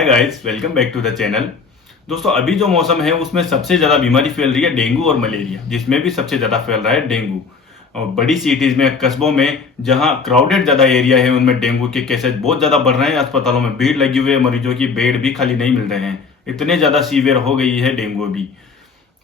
Hi guys, welcome back to the channel. दोस्तों, अभी जो मौसम है उसमें सबसे ज्यादा बीमारी फैल रही है डेंगू और मलेरिया, जिसमें भी सबसे ज्यादा फैल रहा है डेंगू। और बड़ी सिटीज में, कस्बों में जहां क्राउडेड ज्यादा एरिया है, उनमें डेंगू के केसेस बहुत ज्यादा बढ़ रहे हैं। अस्पतालों में भीड़ लगी हुई है, मरीजों की बेड भी खाली नहीं मिल रहे हैं। इतने ज्यादा सीवियर हो गई है डेंगू भी।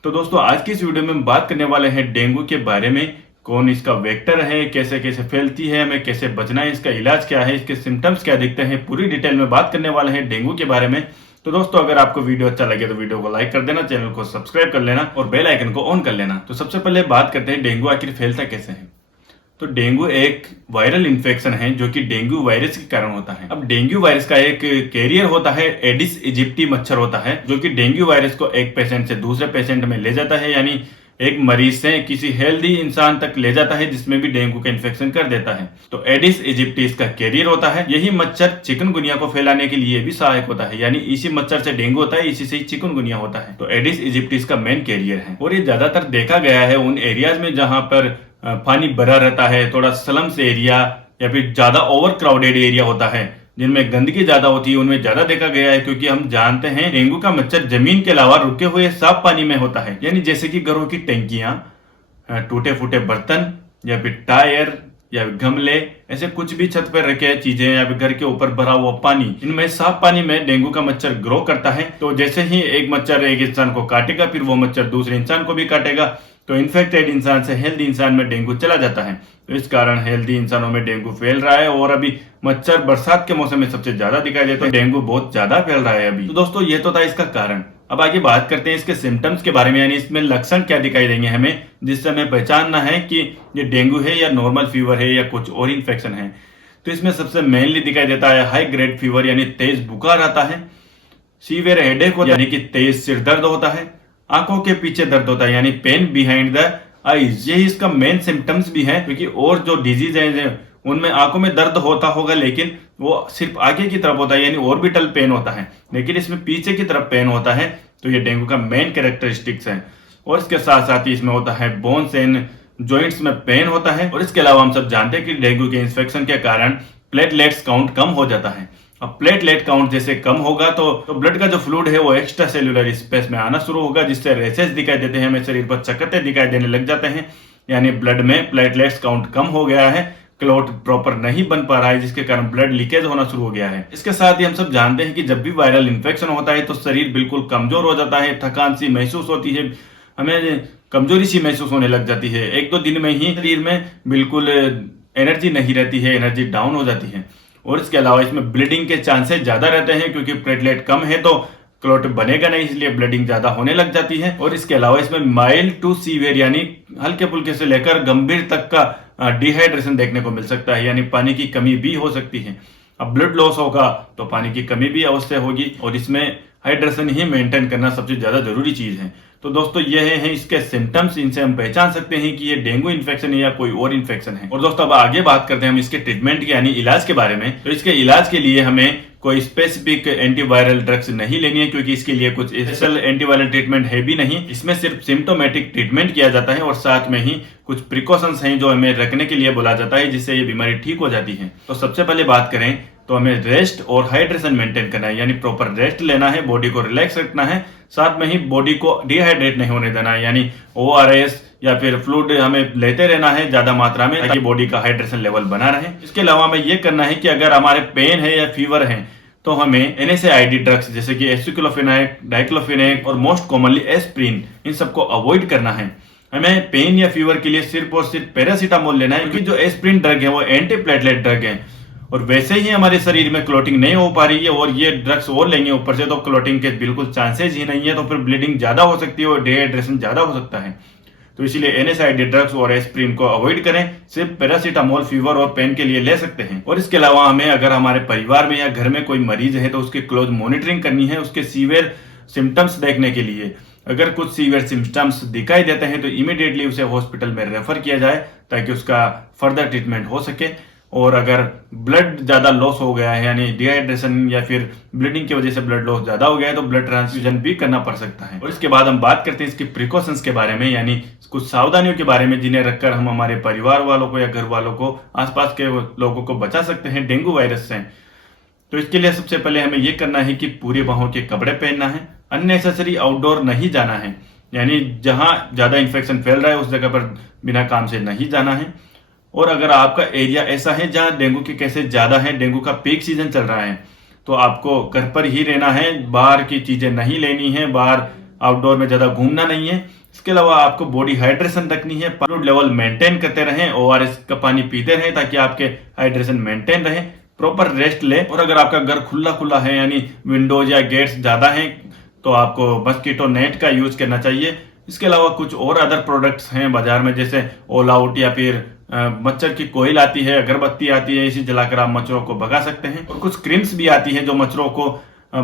तो दोस्तों, आज की इस वीडियो में हम बात करने वाले हैं डेंगू के बारे में। कौन इसका वेक्टर है, कैसे कैसे फैलती है, हमें कैसे बचना है, इसका इलाज क्या है, इसके सिम्टम्स क्या दिखते हैं, पूरी डिटेल में बात करने वाले हैं डेंगू के बारे में। तो दोस्तों, अगर आपको वीडियो अच्छा लगे तो वीडियो को लाइक कर देना, चैनल को सब्सक्राइब कर लेना और बेल आइकन को ऑन कर लेना। तो सबसे पहले बात करते हैं डेंगू आखिर फैलता कैसे है। तो डेंगू एक वायरल इन्फेक्शन है जो कि डेंगू वायरस के कारण होता है। अब डेंगू वायरस का एक कैरियर होता है, एडिस इजिप्टी मच्छर होता है, जो कि डेंगू वायरस को एक पेशेंट से दूसरे पेशेंट में ले जाता है, यानी एक मरीज से किसी हेल्दी इंसान तक ले जाता है, जिसमें भी डेंगू का इन्फेक्शन कर देता है। तो एडिस इजिप्टी इसका कैरियर होता है। यही मच्छर चिकनगुनिया को फैलाने के लिए भी सहायक होता है, यानी इसी मच्छर से डेंगू होता है, इसी से ही चिकनगुनिया होता है। तो एडिस इजिप्टी इसका मेन कैरियर है और ये ज्यादातर देखा गया है उन एरियाज में जहां पर पानी भरा रहता है, थोड़ा स्लम्स एरिया या फिर ज्यादा ओवर क्राउडेड एरिया होता है, जिनमें गंदगी ज्यादा होती है, उनमें ज्यादा देखा गया है। क्योंकि हम जानते हैं डेंगू का मच्छर जमीन के अलावा रुके हुए साफ पानी में होता है, यानी जैसे कि घरों की टंकियां, टूटे फूटे बर्तन या फिर टायर या गमले, ऐसे कुछ भी छत पर रखे चीजें या फिर घर के ऊपर भरा हुआ पानी, इनमें साफ पानी में डेंगू का मच्छर ग्रो करता है। तो जैसे ही एक मच्छर एक इंसान को काटेगा, फिर वो मच्छर दूसरे इंसान को भी काटेगा, तो इन्फेक्टेड इंसान से हेल्दी इंसान में डेंगू चला जाता है। तो इस कारण हेल्दी इंसानों में डेंगू फैल रहा है और अभी मच्छर बरसात के मौसम में सबसे ज्यादा दिखाई देता है। डेंगू बहुत ज्यादा फैल रहा है अभी। तो दोस्तों, ये तो था इसका कारण। अब आगे बात करते हैं इसके सिम्टम्स के बारे में, यानी इसमें लक्षण क्या दिखाई देंगे हमें, जिससे हमें पहचानना है कि ये डेंगू है या नॉर्मल फीवर है या कुछ और इन्फेक्शन है। तो इसमें सबसे मेनली दिखाई देता है हाई ग्रेड फीवर, यानी तेज बुखार आता है। सीवियर हेडेक होता है, यानी कि तेज सिर दर्द होता है। आंखों के पीछे दर्द होता है, यानी पेन बिहाइंड द आईज, यही इसका मेन सिम्टम्स भी है। क्योंकि और जो डिजीज है उनमें आंखों में दर्द होता होगा, लेकिन वो सिर्फ आगे की तरफ होता है, यानी ऑर्बिटल पेन होता है, लेकिन इसमें पीछे की तरफ पेन होता है। तो ये डेंगू का मेन कैरेक्टरिस्टिक्स है। और इसके साथ साथ ही इसमें होता है बोन्स एंड जॉइंट्स में पेन होता है। और इसके अलावा हम सब जानते हैं कि डेंगू के इन्फेक्शन के कारण प्लेटलेट्स काउंट कम हो जाता है। अब प्लेटलेट काउंट जैसे कम होगा तो ब्लड का जो फ्लूइड है वो एक्स्ट्रा सेल्यूलर स्पेस में आना शुरू होगा, जिससे रेसेस दिखाई देते हैं, हमें शरीर पर चकत्ते दिखाई देने लग जाते हैं, यानी ब्लड में प्लेटलेट्स काउंट कम हो गया है, क्लॉट प्रॉपर नहीं बन पा रहा है, जिसके कारण ब्लड लीकेज होना शुरू हो गया है। इसके साथ ही हम सब जानते हैं कि जब भी वायरल इन्फेक्शन होता है तो शरीर बिल्कुल कमजोर हो जाता है, थकान सी महसूस होती है, हमें कमजोरी सी महसूस होने लग जाती है। एक दो दिन में ही शरीर में बिल्कुल एनर्जी नहीं रहती है, एनर्जी डाउन हो जाती है। और इसके अलावा इसमें ब्लीडिंग के चांसेस ज्यादा रहते हैं, क्योंकि प्लेटलेट कम है तो क्लॉट बनेगा नहीं, इसलिए ब्लीडिंग ज्यादा होने लग जाती है। और इसके अलावा इसमें माइल्ड टू सीवियर, यानी हल्के फुल्के से लेकर गंभीर तक का डिहाइड्रेशन देखने को मिल सकता है, यानी पानी की कमी भी हो सकती है। अब ब्लड लॉस होगा तो पानी की कमी भी अवश्य होगी, और इसमें हाइड्रेशन ही मेंटेन करना सबसे ज्यादा जरूरी चीज है। तो दोस्तों, ये हैं इसके सिम्टम्स, इनसे हम पहचान सकते हैं कि ये डेंगू इन्फेक्शन है या कोई और इन्फेक्शन है। और दोस्तों, अब आगे बात करते हैं हम इसके ट्रीटमेंट की, यानी इलाज के बारे में। तो इसके इलाज के लिए हमें कोई स्पेसिफिक एंटीवायरल ड्रग्स नहीं लेनी है, क्योंकि इसके लिए कुछ स्पेशल एंटीवायरल ट्रीटमेंट है भी नहीं। इसमें सिर्फ सिम्टोमेटिक ट्रीटमेंट किया जाता है और साथ में ही कुछ प्रिकॉशंस हैं जो हमें रखने के लिए बोला जाता है, जिससे ये बीमारी ठीक हो जाती है। तो सबसे पहले बात करें तो हमें रेस्ट और हाइड्रेशन मेंटेन करना है, यानी प्रॉपर रेस्ट लेना है, बॉडी को रिलैक्स रखना है, साथ में ही बॉडी को डिहाइड्रेट नहीं होने देना है, यानी ओआरएस या फिर फ्लूइड हमें लेते रहना है ज्यादा मात्रा में, ताकि बॉडी का हाइड्रेशन लेवल बना रहे। इसके अलावा हमें यह करना है कि अगर हमारे पेन है या फीवर है तो हमें NSAID ड्रग्स जैसे कि एसिक्लोफेनाक, डाइक्लोफेनेक और मोस्ट कॉमनली एस्प्रिन, इन सबको अवॉइड करना है। हमें पेन या फीवर के लिए सिर्फ और सिर्फ पैरासीटामोल लेना है, क्योंकि जो एस्प्रिन ड्रग है वो एंटी प्लेटलेट ड्रग है, और वैसे ही हमारे शरीर में क्लॉटिंग नहीं हो पा रही है, और ये ड्रग्स और लेंगे ऊपर से तो क्लॉटिंग के बिल्कुल चांसेस ही नहीं है, तो फिर ब्लीडिंग ज्यादा हो सकती है और डिहाइड्रेशन ज्यादा हो सकता है। तो इसीलिए NSAID ड्रग्स और एस्प्रिन को अवॉइड करें, सिर्फ पैरासीटामोल फीवर और पेन के लिए ले सकते हैं। और इसके अलावा हमें अगर हमारे परिवार में या घर में कोई मरीज है तो उसकी क्लोज मॉनिटरिंग करनी है, उसके सीवियर सिम्टम्स देखने के लिए। अगर कुछ सीवियर सिम्टम्स दिखाई देते हैं तो इमीडिएटली उसे हॉस्पिटल में रेफर किया जाए, ताकि उसका फर्दर ट्रीटमेंट हो सके। और अगर ब्लड ज्यादा लॉस हो गया है, यानी डिहाइड्रेशन या फिर ब्लीडिंग की वजह से ब्लड लॉस ज्यादा हो गया है, तो ब्लड ट्रांसफ्यूजन भी करना पड़ सकता है। और इसके बाद हम बात करते हैं इसके प्रिकॉशंस के बारे में, यानी कुछ सावधानियों के बारे में, जिन्हें रखकर हम हमारे परिवार वालों को या घर वालों को, आसपास के लोगों को बचा सकते हैं डेंगू वायरस से। तो इसके लिए सबसे पहले हमें ये करना है कि पूरे बाहों के कपड़े पहनना है, अननेसेसरी आउटडोर नहीं जाना है, यानी जहां ज्यादा इन्फेक्शन फैल रहा है उस जगह पर बिना काम से नहीं जाना है। और अगर आपका एरिया ऐसा है जहां डेंगू के केसेस ज्यादा है, डेंगू का पीक सीजन चल रहा है, तो आपको घर पर ही रहना है, बाहर की चीजें नहीं लेनी है, बाहर आउटडोर में ज्यादा घूमना नहीं है। इसके अलावा आपको बॉडी हाइड्रेशन रखनी है, फ्लूइड लेवल मेंटेन करते रहें, ओआरएस का पानी पीते रहें ताकि आपके हाइड्रेशन मेंटेन रहे, प्रॉपर रेस्ट ले। और अगर आपका घर खुला खुला है यानी विंडोज या गेट्स ज्यादा हैं तो आपको मस्कीटो नेट का यूज करना चाहिए। इसके अलावा कुछ और अदर प्रोडक्ट्स हैं बाजार में, जैसे ऑल आउट या फिर मच्छर की कोयल आती है, अगरबत्ती आती है, इसी जलाकर आप मच्छरों को भगा सकते हैं। और कुछ क्रीम्स भी आती है जो मच्छरों को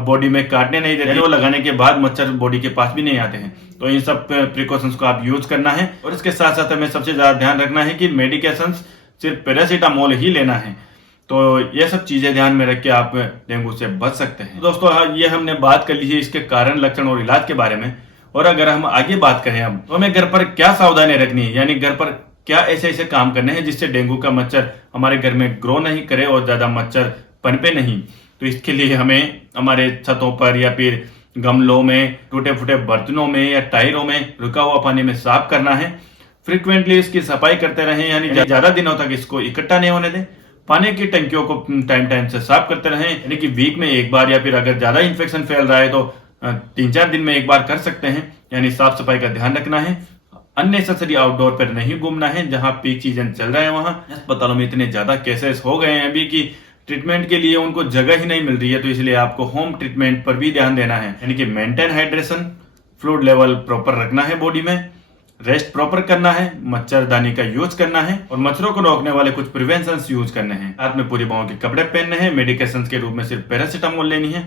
बॉडी में काटने नहीं देते, वो लगाने के बाद मच्छर बॉडी के पास भी नहीं आते हैं। तो इन सब प्रिकॉशंस को आप यूज करना है। और इसके साथ साथ हमें सबसे ज्यादा ध्यान रखना है कि मेडिकेशंस सिर्फ पैरासीटामोल ही लेना है। तो ये सब चीजें ध्यान में रख के आप डेंगू से बच सकते हैं। दोस्तों ये हमने बात कर ली है इसके कारण, लक्षण और इलाज के बारे में। और अगर हम आगे बात करें अब, तो हमें घर पर क्या सावधानी रखनी है, यानी घर पर क्या ऐसे ऐसे काम करने हैं जिससे डेंगू का मच्छर हमारे घर में ग्रो नहीं करे और ज्यादा मच्छर पनपे नहीं। तो इसके लिए हमें हमारे छतों पर या फिर गमलों में, टूटे फूटे बर्तनों में या टायरों में रुका हुआ पानी में साफ करना है। फ्रिक्वेंटली इसकी सफाई करते रहें, यानी ज्यादा दिनों तक इसको इकट्ठा नहीं होने दें। पानी की टंकियों को टाइम टाइम से साफ करते रहें, यानी कि वीक में एक बार, या फिर अगर ज्यादा इन्फेक्शन फैल रहा है तो 3-4 दिन में एक बार कर सकते हैं। यानी साफ सफाई का ध्यान रखना है, अननेसेसरी आउटडोर पर नहीं घूमना है। जहां पीक सीजन चल रहा है वहां अस्पतालों में इतने ज्यादा केसेस हो गए हैं अभी कि ट्रीटमेंट के लिए उनको जगह ही नहीं मिल रही है। तो इसलिए आपको होम ट्रीटमेंट पर भी ध्यान देना है, यानी कि maintain hydration, fluid level proper रखना है बॉडी में, रेस्ट प्रॉपर करना है, मच्छरदानी का यूज करना है और मच्छरों को रोकने वाले कुछ प्रिवेंशन यूज करने हैं। हाथ में पूरी बाहों के कपड़े पहनने हैं, मेडिकेशन के रूप में सिर्फ पैरासीटामोल लेनी है।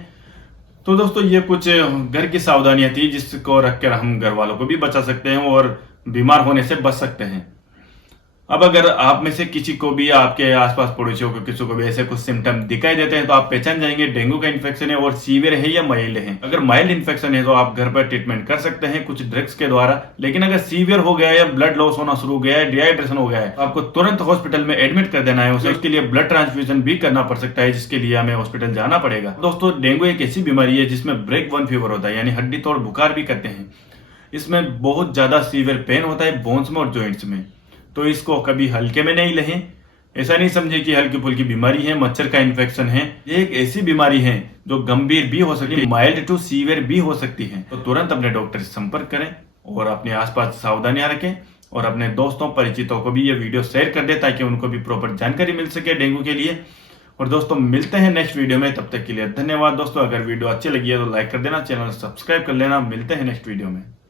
तो दोस्तों ये कुछ घर की सावधानियां थी जिसको रखकर हम घर वालों को भी बचा सकते हैं और बीमार होने से बच सकते हैं। अब अगर आप में से किसी को भी, आपके आसपास पड़ोसियों को, किसी को भी ऐसे कुछ सिम्टम दिखाई देते हैं तो आप पहचान जाएंगे डेंगू का इन्फेक्शन है और सीवियर है या माइल्ड है। अगर माइल्ड इन्फेक्शन है तो आप घर पर ट्रीटमेंट कर सकते हैं कुछ ड्रग्स के द्वारा। लेकिन अगर सीवियर हो गया है या ब्लड लॉस होना शुरू हो गया है, डिहाइड्रेशन हो गया है, तो आपको तुरंत हॉस्पिटल में एडमिट कर देना है। उसके लिए ब्लड ट्रांसफ्यूजन भी करना पड़ सकता है, जिसके लिए हमें हॉस्पिटल जाना पड़ेगा। दोस्तों डेंगू एक ऐसी बीमारी है जिसमें ब्रेक वन फीवर होता है, यानी हड्डी तोड़ बुखार भी कहते हैं। इसमें बहुत ज्यादा सीवियर पेन होता है बोन्स में और जॉइंट्स में। तो इसको कभी हल्के में नहीं लें। ऐसा नहीं समझे कि हल्की फुल्की बीमारी है, मच्छर का इन्फेक्शन है। ये एक ऐसी बीमारी है जो गंभीर भी हो सकती है, माइल्ड टू सीवियर भी हो सकती है। तो तुरंत अपने डॉक्टर से संपर्क करें और अपने आसपास सावधानियां रखें और अपने दोस्तों परिचितों को भी ये वीडियो शेयर कर दें ताकि उनको भी प्रॉपर जानकारी मिल सके डेंगू के लिए। और दोस्तों मिलते हैं नेक्स्ट वीडियो में, तब तक के लिए धन्यवाद। दोस्तों अगर वीडियो अच्छी लगी है तो लाइक कर देना, चैनल सब्सक्राइब कर लेना। मिलते हैं नेक्स्ट वीडियो में।